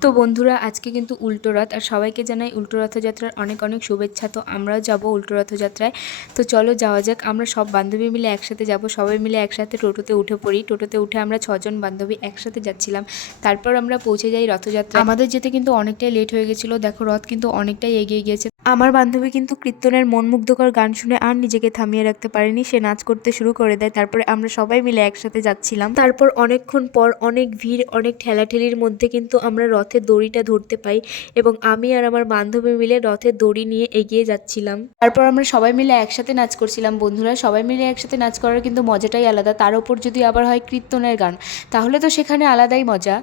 তো বন্ধুরা, আজকে কিন্তু উল্টো রথ, আর সবাইকে জানাই উল্টো রথযাত্রার অনেক অনেক শুভেচ্ছা। তো আমরাও যাব উল্টো রথযাত্রায়। তো চলো যাওয়া যাক। আমরা সব বান্ধবী মিলে একসাথে যাব, সবাই মিলে একসাথে টোটোতে উঠে পড়ি। টোটোতে উঠে আমরা 6জন বান্ধবী একসাথে যাচ্ছিলাম। তারপর আমরা পৌঁছে যাই রথযাত্রায়। আমাদের যেতে কিন্তু অনেকটাই লেট হয়ে গেছিলো। দেখো, রথ কিন্তু অনেকটাই এগিয়ে গিয়েছে। আমার বান্ধবী কিন্তু কীর্তনের মনমুগ্ধকর গান শুনে আর নিজেকে থামিয়ে রাখতে পারেনি, সে নাচ করতে শুরু করে দেয়। তারপরে আমরা সবাই মিলে একসাথে যাচ্ছিলাম। তারপর অনেকক্ষণ পর অনেক ভিড়, অনেক ঠেলাঠেলির মধ্যে কিন্তু আমরা রথের দড়িটা ধরতে পাই, এবং আমি আর আমার বান্ধবী মিলে রথের দড়ি নিয়ে এগিয়ে যাচ্ছিলাম। তারপর আমরা সবাই মিলে একসাথে নাচ করছিলাম। বন্ধুরা, সবাই মিলে একসাথে নাচ করার কিন্তু মজাটাই আলাদা। তার উপর যদি আবার হয় কীর্তনের গান, তাহলে তো সেখানে আলাদাই মজা।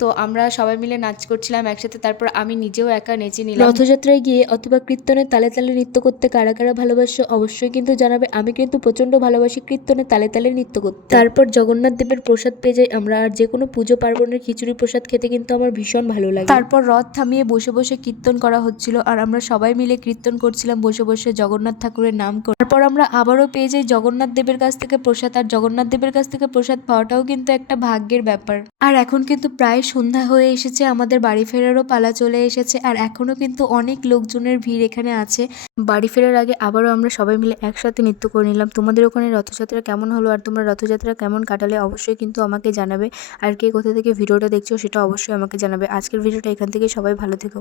তো আমরা সবাই মিলে নাচ করছিলাম একসাথে। তারপর আমি নিজেও একা নেচে নিলাম। রথযাত্রায় গিয়ে অথবা কীর্তনের তালে তালে নৃত্য করতে কারা কারা ভালোবাসো অবশ্যই কিন্তু জানাবে। আমি কিন্তু প্রচণ্ড ভালোবাসি কীর্তনের তালে তালে নৃত্য করতে। তারপর জগন্নাথ দেবের প্রসাদ পেয়ে যাই আমরা। আর যে কোনো পুজো পার্বণের খিচুড়ি প্রসাদ খেতে কিন্তু আমার ভীষণ ভালো লাগে। তারপর রথ থামিয়ে বসে বসে কীর্তন করা হচ্ছিল, আর আমরা সবাই মিলে কীর্তন করছিলাম বসে বসে জগন্নাথ ঠাকুরের নাম করে। তারপর আমরা আবারও পেয়ে যাই জগন্নাথ দেবের কাছ থেকে প্রসাদ। আর জগন্নাথ দেবের কাছ থেকে প্রসাদ পাওয়াটাও কিন্তু একটা ভাগ্যের ব্যাপার। আর এখন কিন্তু প্রায় সন্ধ্যা হয়ে এসেছে, আমাদের বাড়ি ফেরারও পালা চলে এসেছে। আর এখনো কিন্তু অনেক লোকজনের ভিড় এখানে আছে। বাড়ি ফেরার আগে আবারও আমরা সবাই মিলে একসাথে নৃত্য করে নিলাম। তোমাদের ওখানে রথযাত্রা কেমন হলো, আর তোমরা রথযাত্রা কেমন কাটালে অবশ্যই কিন্তু আমাকে জানাবে। আর কে কোথা থেকে ভিডিওটা দেখছো সেটা অবশ্যই আমাকে জানাবে। আজকের ভিডিওটা এখান থেকে, সবাই ভালো থেকো।